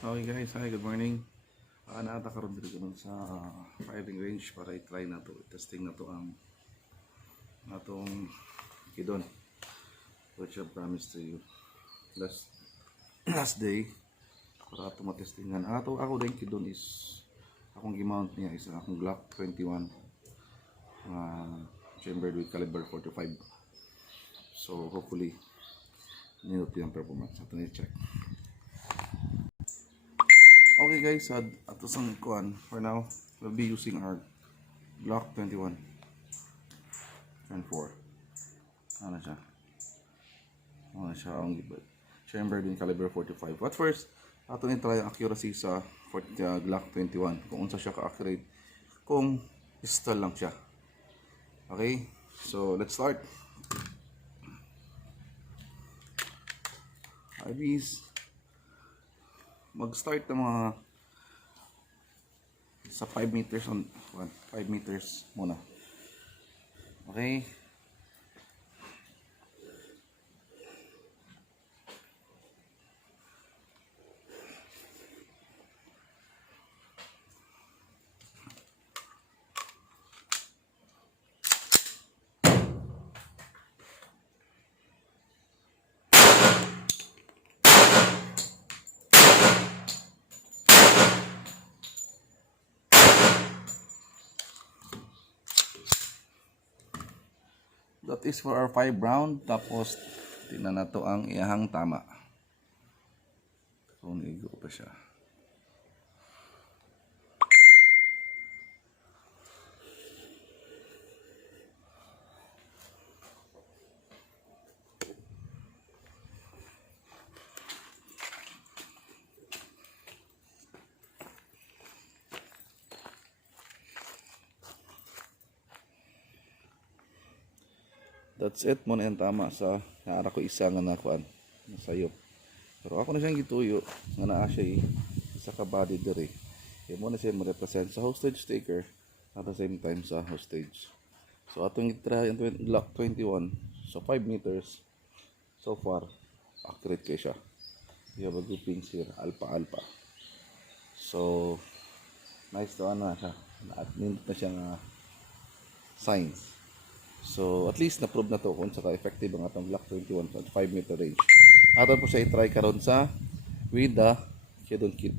Okay guys, hi, good morning. Naata karon dito naman sa firing range para i-try na to, testing na to ang atong kidon, which I promised to you last day para ato matestingan. Ako din kidon is akong gimount niya is akong Glock 21 chambered with caliber 45. So hopefully nilot yung performance. Ato na i-check. Okay guys, ato sang kuan for now, we'll be using our Glock 21 and 4. Ano siya ang chambered in caliber 45. But first, ato ni try ang accuracy sa Glock 21 kung unsa siya ka-accurate, kung pistol lang siya. Okay, so let's start. IBs, mag-start ng mga sa 5 meters on 5 meters muna. Okay? That is for our 5 round. Tapos tingnan na to ang iyahang tama. Kung igo pa siya. That's it mo na yung tama sa naara ko isa nga nakuan nasayop. Pero ako na siyang gituyo nga naa siya isa ka body diri. Kaya mo na siya ma-represent sa hostage taker at the same time sa hostage. So atong i-try ang Glock 21 so 5 meters. So far accurate kay siya. We have a groupings here, alpha. So nice to na siya. Nindot na siya nga signs. So at least na-prove na to kung saka effective ang atong Glock 21 sa 5 meter range. Ato po siya i-try karon sa with the kidon kit.